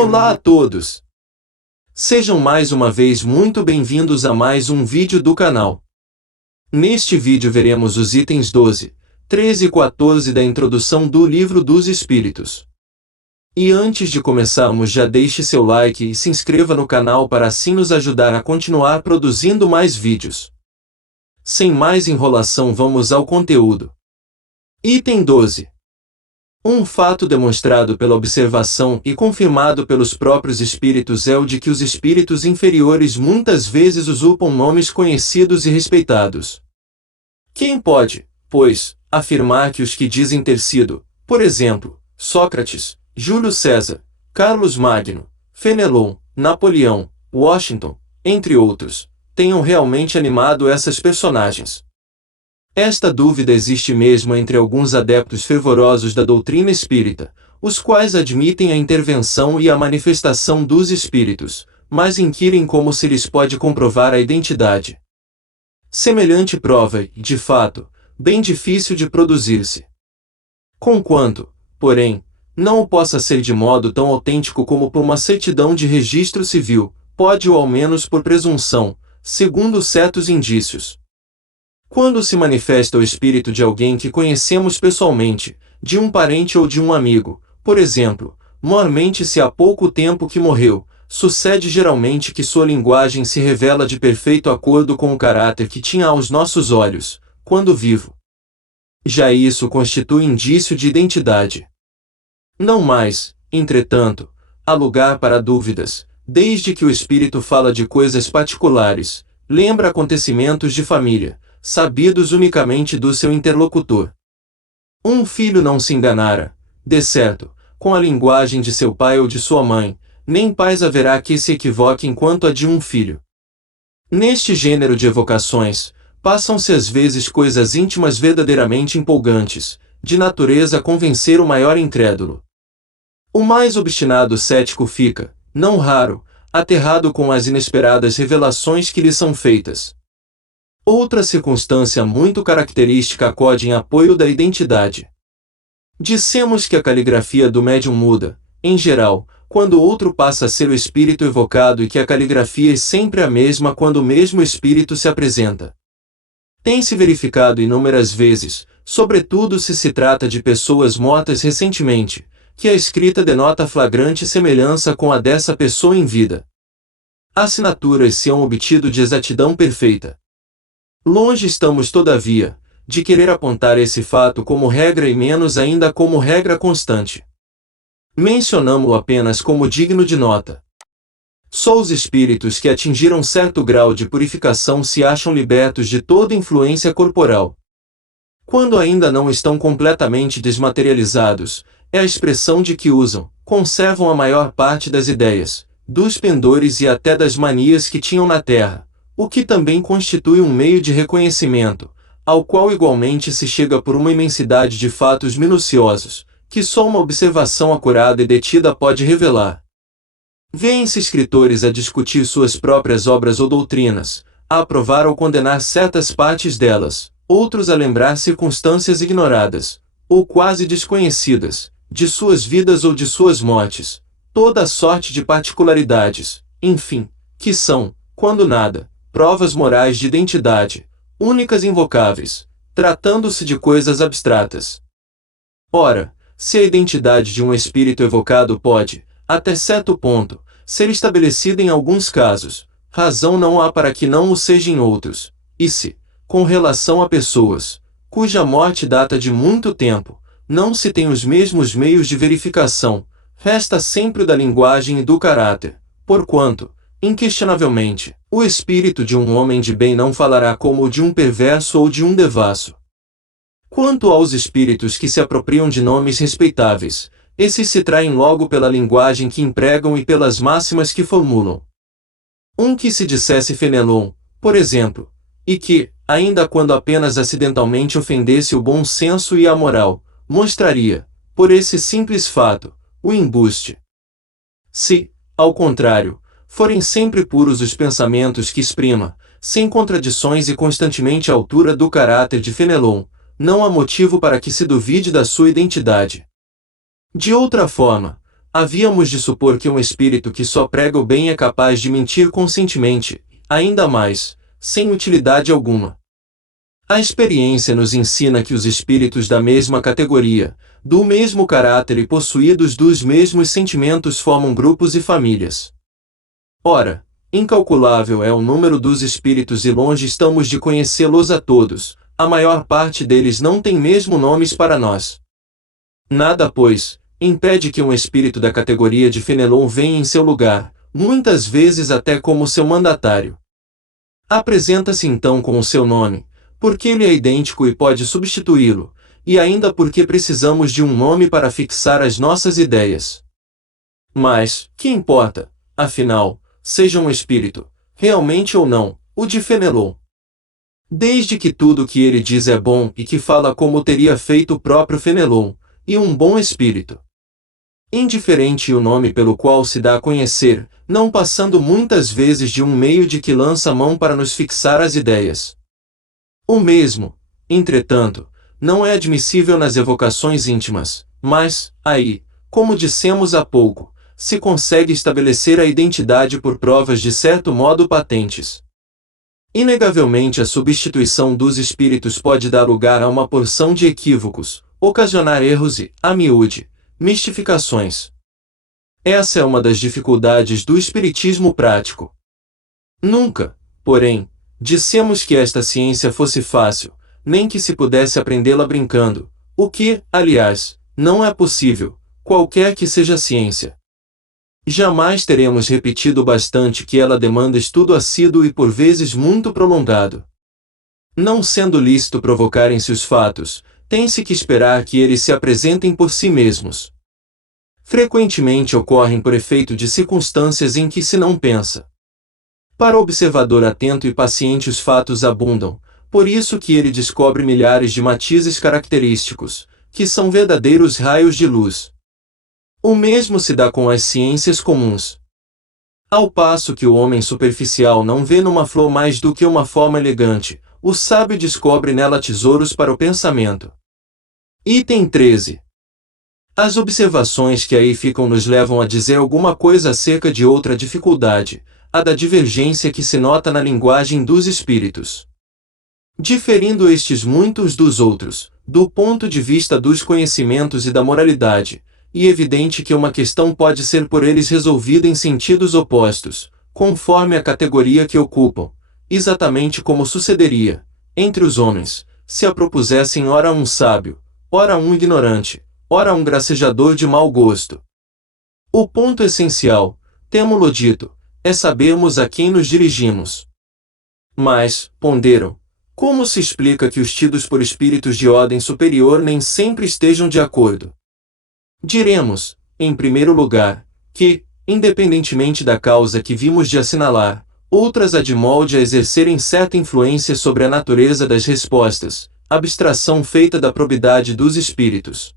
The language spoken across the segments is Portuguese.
Olá a todos! Sejam mais uma vez muito bem-vindos a mais um vídeo do canal. Neste vídeo veremos os itens 12, 13 e 14 da introdução do Livro dos Espíritos. E antes de começarmos, já deixe seu like e se inscreva no canal para assim nos ajudar a continuar produzindo mais vídeos. Sem mais enrolação, vamos ao conteúdo. Item 12. Um fato demonstrado pela observação e confirmado pelos próprios espíritos é o de que os espíritos inferiores muitas vezes usurpam nomes conhecidos e respeitados. Quem pode, pois, afirmar que os que dizem ter sido, por exemplo, Sócrates, Júlio César, Carlos Magno, Fenelon, Napoleão, Washington, entre outros, tenham realmente animado essas personagens? Esta dúvida existe mesmo entre alguns adeptos fervorosos da doutrina espírita, os quais admitem a intervenção e a manifestação dos espíritos, mas inquirem como se lhes pode comprovar a identidade. Semelhante prova é, de fato, bem difícil de produzir-se. Conquanto, porém, não o possa ser de modo tão autêntico como por uma certidão de registro civil, pode ou ao menos por presunção, segundo certos indícios. Quando se manifesta o espírito de alguém que conhecemos pessoalmente, de um parente ou de um amigo, por exemplo, mormente-se há pouco tempo que morreu, sucede geralmente que sua linguagem se revela de perfeito acordo com o caráter que tinha aos nossos olhos, quando vivo. Já isso constitui indício de identidade. Não mais, entretanto, há lugar para dúvidas, desde que o espírito fala de coisas particulares, lembra acontecimentos de família, sabidos unicamente do seu interlocutor. Um filho não se enganara, de certo, com a linguagem de seu pai ou de sua mãe, nem pais haverá que se equivoquem quanto a de um filho. Neste gênero de evocações, passam-se às vezes coisas íntimas verdadeiramente empolgantes, de natureza a convencer o maior incrédulo. O mais obstinado cético fica, não raro, aterrado com as inesperadas revelações que lhe são feitas. Outra circunstância muito característica acode em apoio da identidade. Dissemos que a caligrafia do médium muda, em geral, quando outro passa a ser o espírito evocado e que a caligrafia é sempre a mesma quando o mesmo espírito se apresenta. Tem-se verificado inúmeras vezes, sobretudo se se trata de pessoas mortas recentemente, que a escrita denota flagrante semelhança com a dessa pessoa em vida. Assinaturas se hão obtido de exatidão perfeita. Longe estamos, todavia, de querer apontar esse fato como regra e menos ainda como regra constante. Mencionamo-o apenas como digno de nota. Só os espíritos que atingiram certo grau de purificação se acham libertos de toda influência corporal. Quando ainda não estão completamente desmaterializados, é a expressão de que usam, conservam a maior parte das ideias, dos pendores e até das manias que tinham na terra, o que também constitui um meio de reconhecimento, ao qual igualmente se chega por uma imensidade de fatos minuciosos, que só uma observação acurada e detida pode revelar. Vêem-se escritores a discutir suas próprias obras ou doutrinas, a aprovar ou condenar certas partes delas, outros a lembrar circunstâncias ignoradas, ou quase desconhecidas, de suas vidas ou de suas mortes, toda a sorte de particularidades, enfim, que são, quando nada, provas morais de identidade, únicas e invocáveis, tratando-se de coisas abstratas. Ora, se a identidade de um espírito evocado pode, até certo ponto, ser estabelecida em alguns casos, razão não há para que não o seja em outros, e se, com relação a pessoas, cuja morte data de muito tempo, não se tem os mesmos meios de verificação, resta sempre o da linguagem e do caráter, porquanto, inquestionavelmente, o espírito de um homem de bem não falará como o de um perverso ou de um devasso. Quanto aos espíritos que se apropriam de nomes respeitáveis, esses se traem logo pela linguagem que empregam e pelas máximas que formulam. Um que se dissesse Fenelon, por exemplo, e que, ainda quando apenas acidentalmente ofendesse o bom senso e a moral, mostraria, por esse simples fato, o embuste. Se, ao contrário, forem sempre puros os pensamentos que exprima, sem contradições e constantemente à altura do caráter de Fenelon, não há motivo para que se duvide da sua identidade. De outra forma, havíamos de supor que um espírito que só prega o bem é capaz de mentir conscientemente, ainda mais, sem utilidade alguma. A experiência nos ensina que os espíritos da mesma categoria, do mesmo caráter e possuídos dos mesmos sentimentos formam grupos e famílias. Ora, incalculável é o número dos espíritos e longe estamos de conhecê-los a todos, a maior parte deles não tem mesmo nomes para nós. Nada, pois, impede que um espírito da categoria de Fenelon venha em seu lugar, muitas vezes até como seu mandatário. Apresenta-se então com o seu nome, porque ele é idêntico e pode substituí-lo, e ainda porque precisamos de um nome para fixar as nossas ideias. Mas, que importa, afinal, seja um espírito, realmente ou não, o de Fenelon? Desde que tudo o que ele diz é bom e que fala como teria feito o próprio Fenelon, e um bom espírito. Indiferente o nome pelo qual se dá a conhecer, não passando muitas vezes de um meio de que lança a mão para nos fixar as ideias. O mesmo, entretanto, não é admissível nas evocações íntimas, mas, aí, como dissemos há pouco, se consegue estabelecer a identidade por provas de certo modo patentes. Inegavelmente a substituição dos espíritos pode dar lugar a uma porção de equívocos, ocasionar erros e, a miúde, mistificações. Essa é uma das dificuldades do espiritismo prático. Nunca, porém, dissemos que esta ciência fosse fácil, nem que se pudesse aprendê-la brincando, o que, aliás, não é possível, qualquer que seja a ciência. Jamais teremos repetido bastante que ela demanda estudo assíduo e por vezes muito prolongado. Não sendo lícito provocarem-se os fatos, tem-se que esperar que eles se apresentem por si mesmos. Frequentemente ocorrem por efeito de circunstâncias em que se não pensa. Para o observador atento e paciente os fatos abundam, por isso que ele descobre milhares de matizes característicos, que são verdadeiros raios de luz. O mesmo se dá com as ciências comuns. Ao passo que o homem superficial não vê numa flor mais do que uma forma elegante, o sábio descobre nela tesouros para o pensamento. Item 13. As observações que aí ficam nos levam a dizer alguma coisa acerca de outra dificuldade, a da divergência que se nota na linguagem dos espíritos. Diferindo estes muitos dos outros, do ponto de vista dos conhecimentos e da moralidade, e evidente que uma questão pode ser por eles resolvida em sentidos opostos, conforme a categoria que ocupam, exatamente como sucederia, entre os homens, se a propusessem ora um sábio, ora um ignorante, ora um gracejador de mau gosto. O ponto essencial, temo-lo dito, é sabermos a quem nos dirigimos. Mas, ponderam, como se explica que os tidos por espíritos de ordem superior nem sempre estejam de acordo? Diremos, em primeiro lugar, que, independentemente da causa que vimos de assinalar, outras há de molde a exercerem certa influência sobre a natureza das respostas, abstração feita da probidade dos espíritos.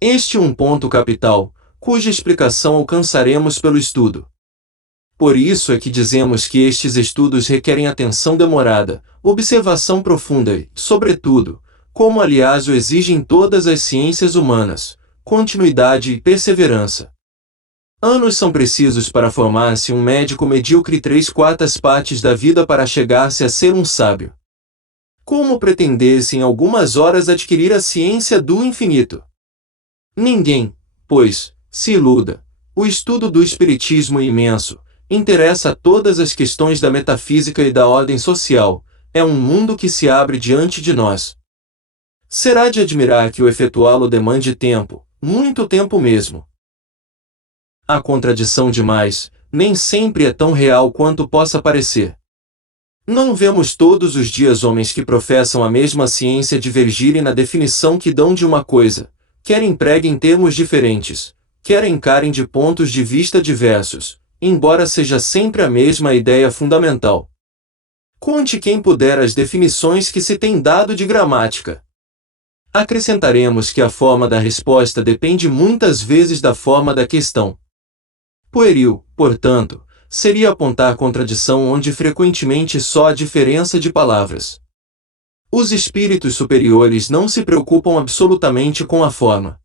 Este é um ponto capital, cuja explicação alcançaremos pelo estudo. Por isso é que dizemos que estes estudos requerem atenção demorada, observação profunda e, sobretudo, como aliás o exigem todas as ciências humanas, continuidade e perseverança. Anos são precisos para formar-se um médico medíocre 3/4 partes da vida para chegar-se a ser um sábio. Como pretender-se em algumas horas adquirir a ciência do infinito? Ninguém, pois, se iluda. O estudo do espiritismo é imenso, interessa a todas as questões da metafísica e da ordem social, é um mundo que se abre diante de nós. Será de admirar que o efetuá-lo demande tempo, muito tempo mesmo. A contradição demais, nem sempre é tão real quanto possa parecer. Não vemos todos os dias homens que professam a mesma ciência divergirem na definição que dão de uma coisa, quer empreguem termos diferentes, quer encarem de pontos de vista diversos, embora seja sempre a mesma ideia fundamental. Conte quem puder as definições que se tem dado de gramática. Acrescentaremos que a forma da resposta depende muitas vezes da forma da questão. Pueril, portanto, seria apontar contradição onde frequentemente só há diferença de palavras. Os espíritos superiores não se preocupam absolutamente com a forma.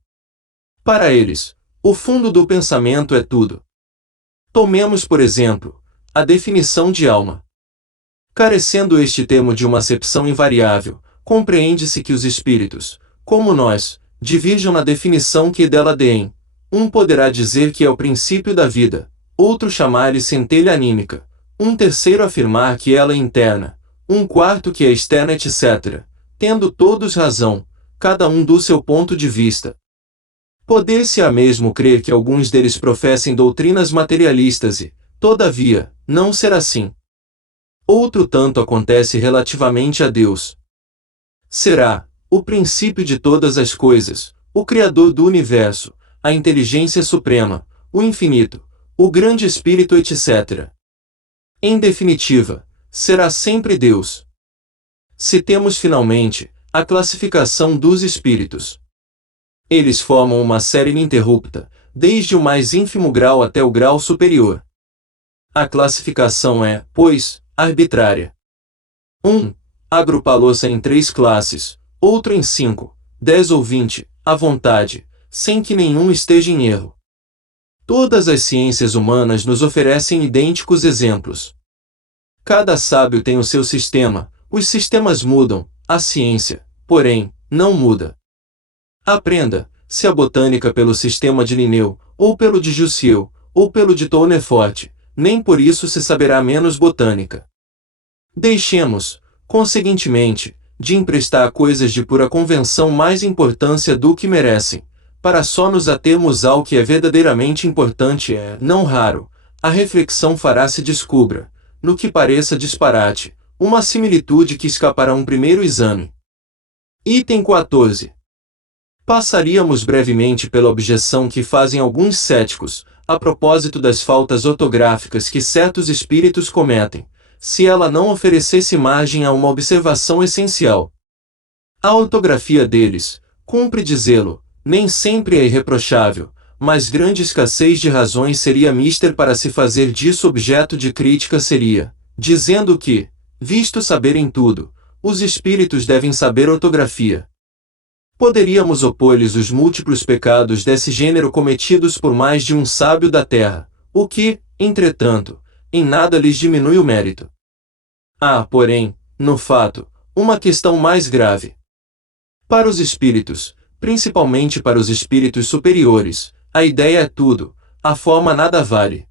Para eles, O fundo do pensamento é tudo. Tomemos, por exemplo, a definição de alma. Carecendo este termo de uma acepção invariável, compreende-se que os espíritos, como nós, diverjam na definição que dela deem. Um poderá dizer que é o princípio da vida, outro chamar-lhe centelha anímica, um terceiro afirmar que ela é interna, um quarto que é externa, etc., tendo todos razão, cada um do seu ponto de vista. Poder-se-á mesmo crer que alguns deles professem doutrinas materialistas e, todavia, não ser assim. Outro tanto acontece relativamente a Deus. Será o princípio de todas as coisas, o Criador do universo, a inteligência suprema, o infinito, o grande espírito, etc. Em definitiva, será sempre Deus. Citemos finalmente a classificação dos espíritos. Eles formam uma série ininterrupta, desde o mais ínfimo grau até o grau superior. A classificação é, pois, arbitrária. 1. Agrupá-los em 3 classes, outro em 5, 10 ou 20, à vontade, sem que nenhum esteja em erro. Todas as ciências humanas nos oferecem idênticos exemplos. Cada sábio tem o seu sistema, os sistemas mudam, a ciência, porém, não muda. Aprenda, se a botânica pelo sistema de Linneu, ou pelo de Jussieu, ou pelo de Tournefort, nem por isso se saberá menos botânica. Deixemos, conseguintemente, de emprestar a coisas de pura convenção mais importância do que merecem, para só nos atermos ao que é verdadeiramente importante. Não raro, a reflexão fará se descubra, no que pareça disparate, uma similitude que escapará a um primeiro exame. Item 14. Passaríamos brevemente pela objeção que fazem alguns céticos, a propósito das faltas ortográficas que certos espíritos cometem, se ela não oferecesse margem a uma observação essencial. A ortografia deles, cumpre dizê-lo, nem sempre é irreprochável, mas grande escassez de razões seria mister para se fazer disso objeto de crítica seria, dizendo que, visto saberem tudo, os espíritos devem saber ortografia. Poderíamos opor-lhes os múltiplos pecados desse gênero cometidos por mais de um sábio da terra, o que, entretanto, em nada lhes diminui o mérito. Há, porém, no fato, uma questão mais grave. Para os espíritos, principalmente para os espíritos superiores, a ideia é tudo, a forma nada vale.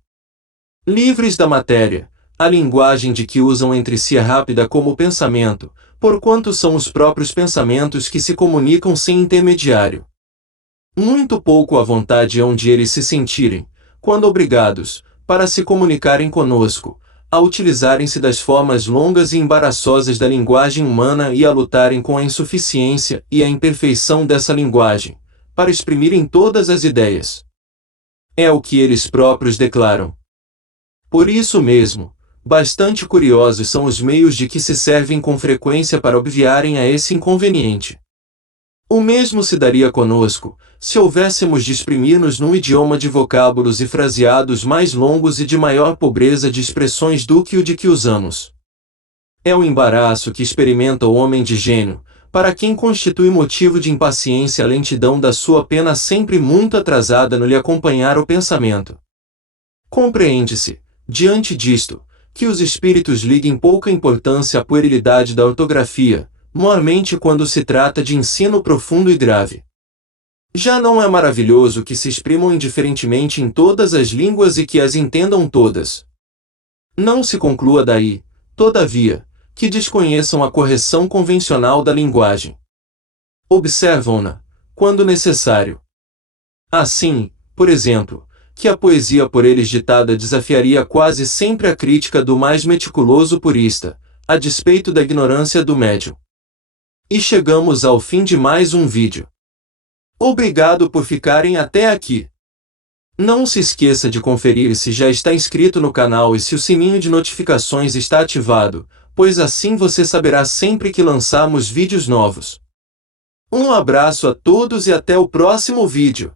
Livres da matéria, a linguagem de que usam entre si é rápida como o pensamento, porquanto são os próprios pensamentos que se comunicam sem intermediário. Muito pouco à vontade hão de eles se sentirem, quando obrigados, para se comunicarem conosco, a utilizarem-se das formas longas e embaraçosas da linguagem humana e a lutarem com a insuficiência e a imperfeição dessa linguagem, para exprimirem todas as ideias. É o que eles próprios declaram. Por isso mesmo, bastante curiosos são os meios de que se servem com frequência para obviarem a esse inconveniente. O mesmo se daria conosco, se houvéssemos de exprimir-nos num idioma de vocábulos e fraseados mais longos e de maior pobreza de expressões do que o de que usamos. É o embaraço que experimenta o homem de gênio, para quem constitui motivo de impaciência a lentidão da sua pena sempre muito atrasada no lhe acompanhar o pensamento. Compreende-se, diante disto, que os espíritos liguem pouca importância à puerilidade da ortografia, mormente quando se trata de ensino profundo e grave. Já não é maravilhoso que se exprimam indiferentemente em todas as línguas e que as entendam todas. Não se conclua daí, todavia, que desconheçam a correção convencional da linguagem. Observam-na, quando necessário. Assim, por exemplo, que a poesia por eles ditada desafiaria quase sempre a crítica do mais meticuloso purista, a despeito da ignorância do médium. E chegamos ao fim de mais um vídeo. Obrigado por ficarem até aqui. Não se esqueça de conferir se já está inscrito no canal e se o sininho de notificações está ativado, pois assim você saberá sempre que lançarmos vídeos novos. Um abraço a todos e até o próximo vídeo.